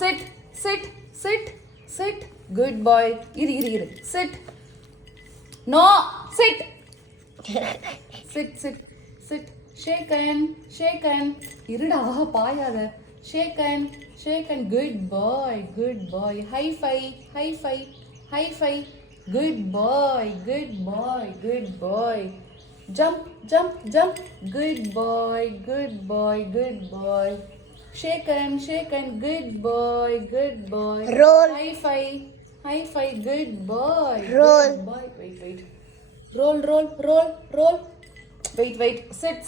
Sit, sit, sit, sit. Good boy. இரு. Sit. No, sit. Sit. Shake hand. இருடா பாயாத. Shake hand. Good boy. High five. Good boy. Jump. Good boy. Shake hand. Good boy. Roll. High five. Good boy. Roll. Good boy. Wait. Roll. Wait. Sit.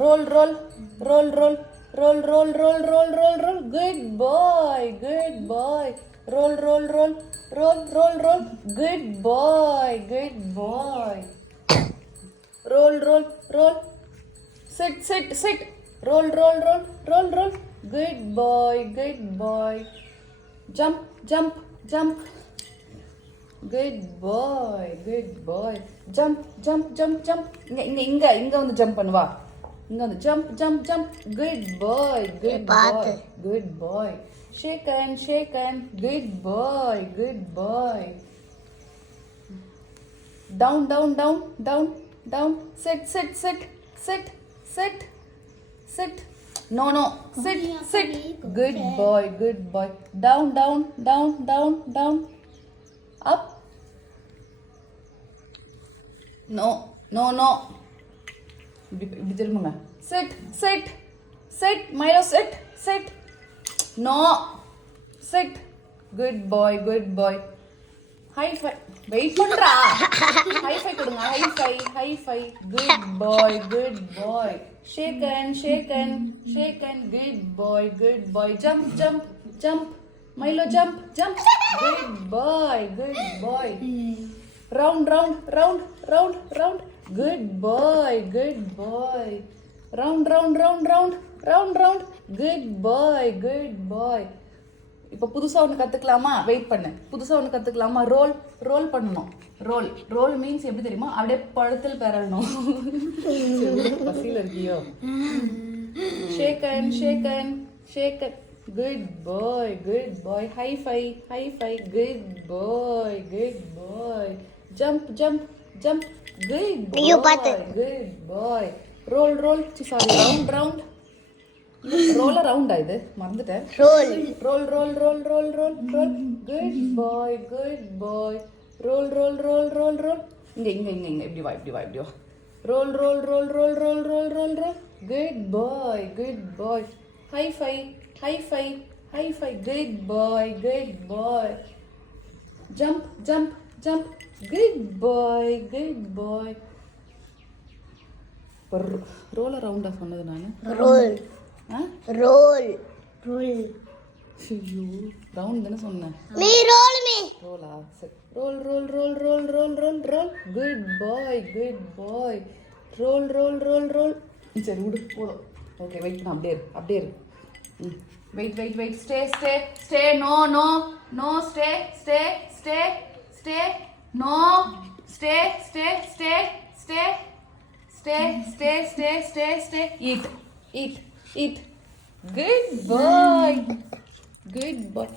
Roll. Roll. Good boy. Roll. Good boy. Roll. Sit. Roll. Good boy. Jump. Good boy. Jump. இங்க வந்து jump பண்ணுவா. இங்க வந்து jump. Good boy. Good boy. Shake hand. Good boy. Down. Sit. No. Sit. Good boy. Down. Up. No. இப்படி திரும்புங்க. Sit. Milo, sit. No. Sit. Good boy. High five. Wait பண்றா. High five கொடுங்க. High five. Good boy. Shake hand. Good boy. Jump. Milo, jump. Good boy. Round. Good boy. Round. Good boy. இப்போ புதுசா ஒன்று கத்துக்கலாமா? Wait பண்ணு. புதுசா ஒன்று கத்துக்கலாமா? Roll பண்ணணும். ரோல் மீன்ஸ் எப்படி தெரியுமா? அப்படியே படுத்தல் பெறணும். பசியில் இருக்கியோ? Shake hand. Good boy. High five. Good boy. Jump. Good boy. Roll. Sorry. Round. Roll around இது மறந்துட்டேன். Roll. Good boy. Roll. இங்க இப்படி வா. Roll. Good boy. High five. Good boy. Jump. Good boy. Roll அரவுண்டா சொன்னது நான். Roll. ஐயோ round தானே சொன்னேன். ரோலா சரி. Roll. Good boy. Roll. சரி விடு போதும். ஓகே வெயிட் பண்ண அப்படியே இரு. Wait. Stay. No. Stay. No. Stay. Eat. Good boy.